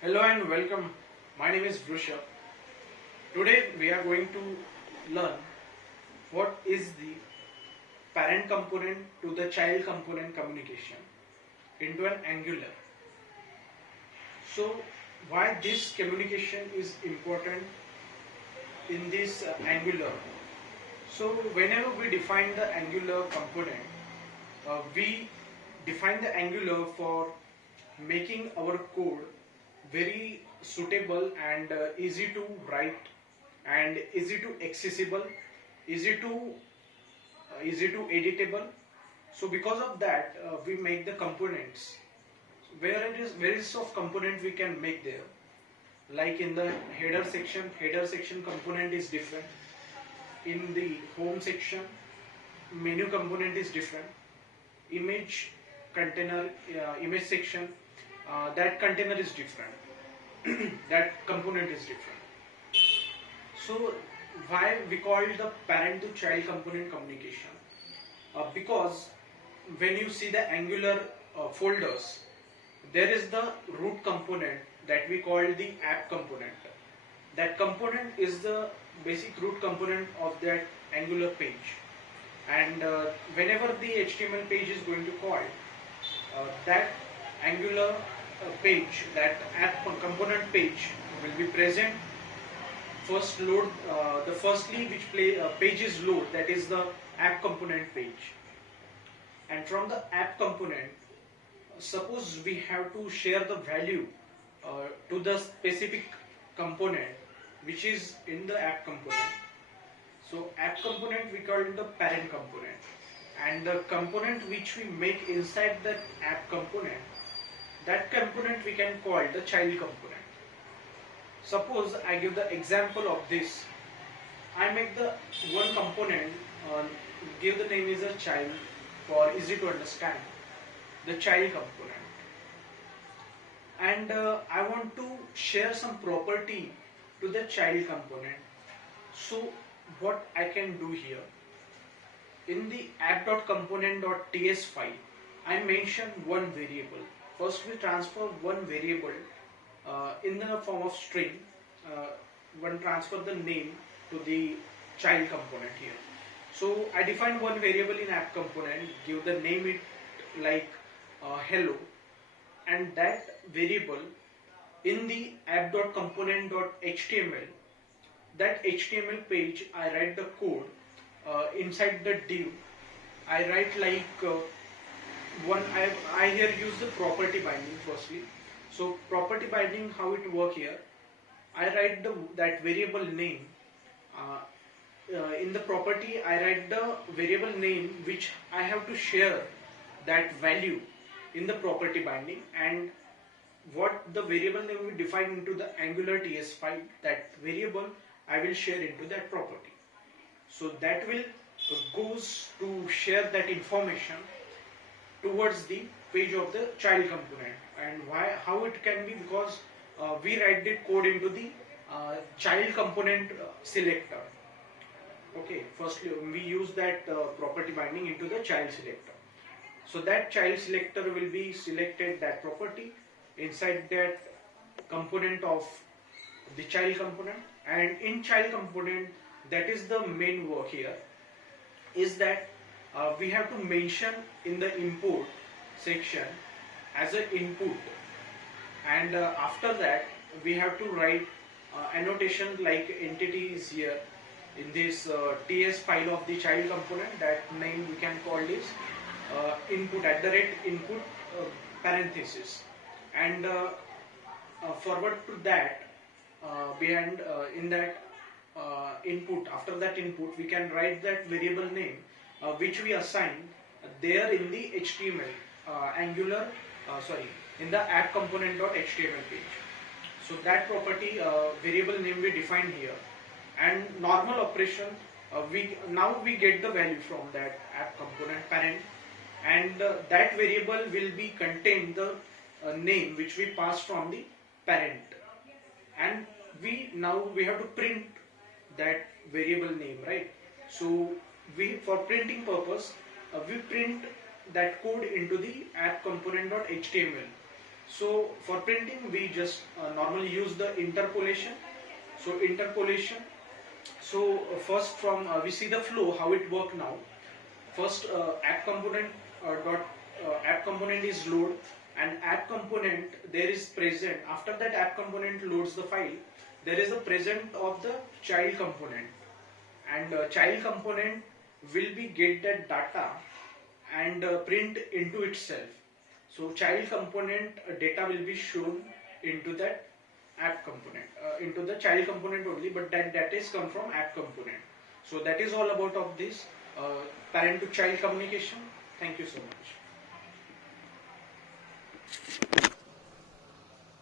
Hello and welcome. My name is Vrusha. Today we are going to learn what is the parent component to the child component communication into an Angular. So why this communication is important in this Angular. So whenever we define the Angular component, we define the Angular for making our code very suitable and easy to write and easy to accessible, easy to editable. So because of that, we make the components. Where it is various of component we can make there. Like in the header section component is different. In the home section, menu component is different. Image container, image section, that container is different. That component is different. So why we call it the parent to child component communication? Because when you see the Angular folders, there is the root component that we call the app component. That component is the basic root component of that Angular page. And whenever the HTML page is going to call, that Angular page, that app component page will be present. First load, the firstly which page is load, that is the app component page. And from the app component, suppose we have to share the value to the specific component which is in the app component. So app component we call it the parent component, and the component which we make inside that app component, that component we can call the child component. Suppose I give the example of this. I make the one component, give the name is a child for easy to understand, the child component. And I want to share some property to the child component. So what I can do here, in the app.component.ts file, I mention one variable. First we transfer one variable in the form of string, one transfer the name to the child component here. So I define one variable in app component, give the name it like hello, and that variable in the app.component.html, that HTML page I write the code inside the div. I write like I here use the property binding firstly. So property binding, how it work here, I write that variable name. In the property I write the variable name which I have to share that value in the property binding, and what the variable name we define into the Angular TS file, that variable I will share into that property. So that will goes to share that information towards the page of the child component. And why, how it can be, because we write the code into the child component selector. Okay, firstly we use that property binding into the child selector. So that child selector will be selected that property inside that component of the child component. And in child component, that is the main work here, is that we have to mention in the import section as an input, and after that we have to write annotation like entity is here in this ts file of the child component. That name we can call this input @input parenthesis, and forward to that behind in that input, after that input we can write that variable name which we assign there in the HTML Angular in the app component.html page. So that property variable name we define here, and normal operation we get the value from that app component parent, and that variable will be contain the name which we pass from the parent, and we have to print that variable name, right? So we, for printing purpose, we print that code into the app component.html. So for printing, we just normally use the interpolation. So interpolation. So first from we see the flow how it work now. First app component dot app component is load, and app component there is present. After that app component loads the file, there is a present of the child component, and child component will be get that data and print into itself. So child component data will be shown into that app component, into the child component only, but that is come from app component. So that is all about of this parent to child communication. Thank you so much.